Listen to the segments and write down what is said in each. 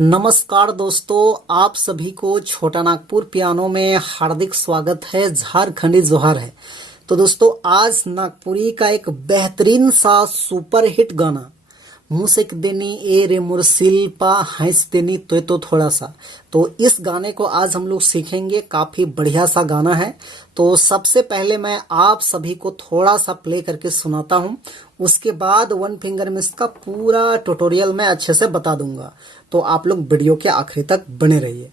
नमस्कार दोस्तों, आप सभी को छोटा नागपुर पियानो में हार्दिक स्वागत है। झारखंडी जोहार है। तो दोस्तों, आज नागपुरी का एक बेहतरीन सा सुपर हिट गाना मुसेक देनी ए रे मोर शिल्पा हंस देनी तो थोड़ा सा, तो इस गाने को आज हम लोग सीखेंगे। काफी बढ़िया सा गाना है। तो सबसे पहले मैं आप सभी को थोड़ा सा प्ले करके सुनाता हूं, उसके बाद वन फिंगर में इसका पूरा ट्यूटोरियल मैं अच्छे से बता दूंगा। तो आप लोग वीडियो के आखिरी तक बने रहिए।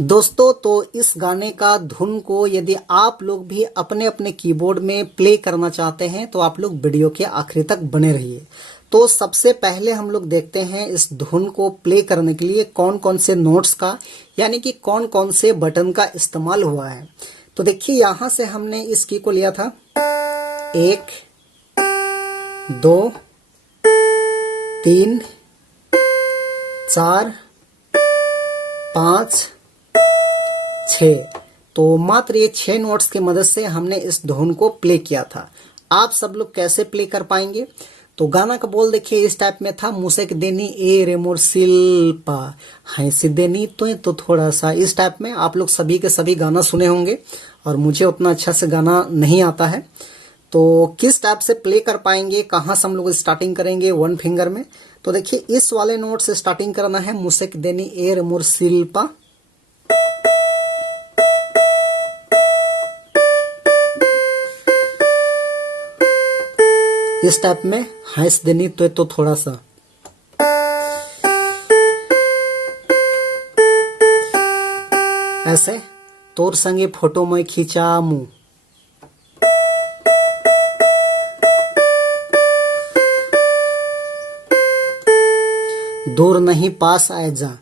दोस्तों, तो इस गाने का धुन को यदि आप लोग भी अपने अपने कीबोर्ड में प्ले करना चाहते हैं तो आप लोग वीडियो के आखिरी तक बने रहिए। तो सबसे पहले हम लोग देखते हैं इस धुन को प्ले करने के लिए कौन कौन से नोट्स का यानी कि कौन कौन से बटन का इस्तेमाल हुआ है। तो देखिए, यहां से हमने इस की को लिया था 1 2 3 4 5 6। तो मात्र ये 6 नोट्स की मदद से हमने इस धुन को प्ले किया था। आप सब लोग कैसे प्ले कर पाएंगे? तो गाना का बोल देखिए इस टाइप में था, मुसेक देनी ए रे मोर शिल्पा हंस देनी तो थोड़ा सा। इस टाइप में आप लोग सभी के सभी गाना सुने होंगे और मुझे उतना अच्छा से गाना नहीं आता है। तो किस टाइप से प्ले कर पाएंगे, कहां से हम लोग स्टार्टिंग करेंगे वन फिंगर में? तो देखिए, इस वाले नोट से स्टार्टिंग करना है, मुसेक देनी ए रे मोर शिल्पा। इस टाइप में हंस देनी तो थोड़ा सा। ऐसे तोर संगे फोटो में खींचा मुंह। दूर नहीं पास आए जा।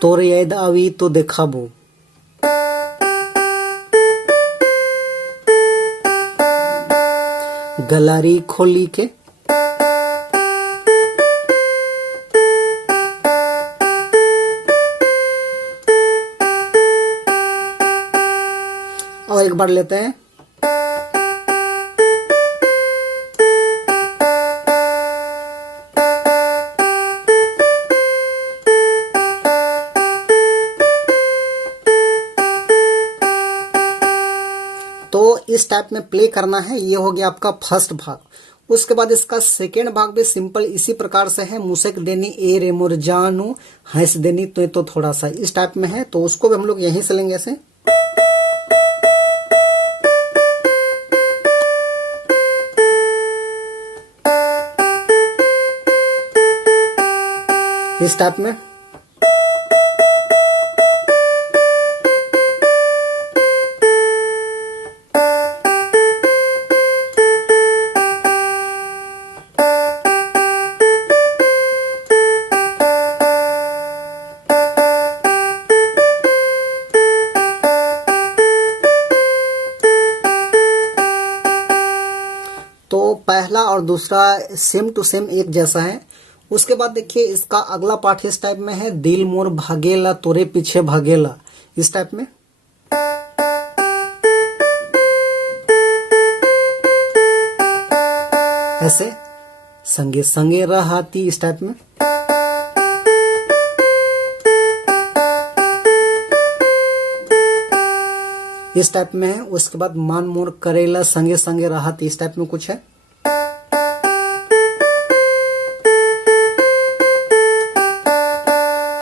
तोर याद आवी तो देखाबू। गलारी खोली के। और एक बार लेते हैं। इस टाइप में प्ले करना है। ये हो गया आपका फर्स्ट भाग। उसके बाद इसका सेकेंड भाग भी सिंपल इसी प्रकार से है। मुसेक देनी ए रे मोर जानू, हंस देनी तो थोड़ा सा इस टाइप में है, तो उसको भी हम लोग यहीं से लेंगे ऐसे। इस टाइप में। तो पहला और दूसरा सेम टू सेम एक जैसा है। उसके बाद देखिए इसका अगला पार्ट इस टाइप में है। दिल मोर भागेला तोरे पीछे भागेला, इस टाइप में। ऐसे संगे संगे रहती, इस टाइप में। इस टाइप में है। उसके बाद मान मोर करेला संगे संगे रहती, इस टाइप में कुछ है।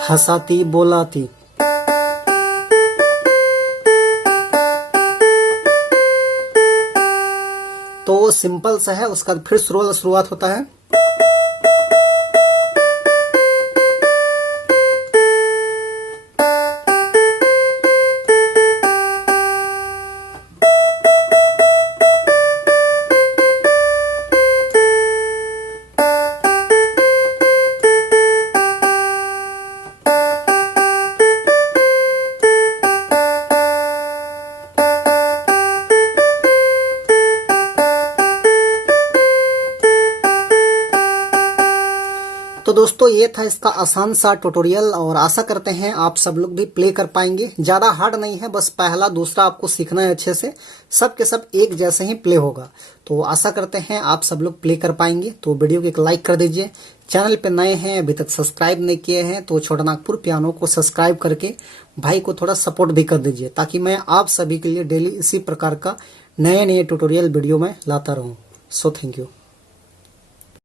हंसाती बोलाती। तो सिंपल सा है। उसका फिर शुरुआत होता है। तो दोस्तों ये था इसका आसान सा ट्यूटोरियल, और आशा करते हैं आप सब लोग भी प्ले कर पाएंगे। ज्यादा हार्ड नहीं है, बस पहला दूसरा आपको सीखना है अच्छे से। सब के सब एक जैसे ही प्ले होगा। तो आशा करते हैं आप सब लोग प्ले कर पाएंगे। तो वीडियो को एक लाइक कर दीजिए। चैनल पे नए हैं, अभी तक सब्सक्राइब नहीं किए हैं, तो छोटा नागपुर पियानो को सब्सक्राइब करके भाई को थोड़ा सपोर्ट भी कर दीजिए, ताकि मैं आप सभी के लिए डेली इसी प्रकार का नए नए ट्यूटोरियल वीडियो में लाता रहूं। So thank you.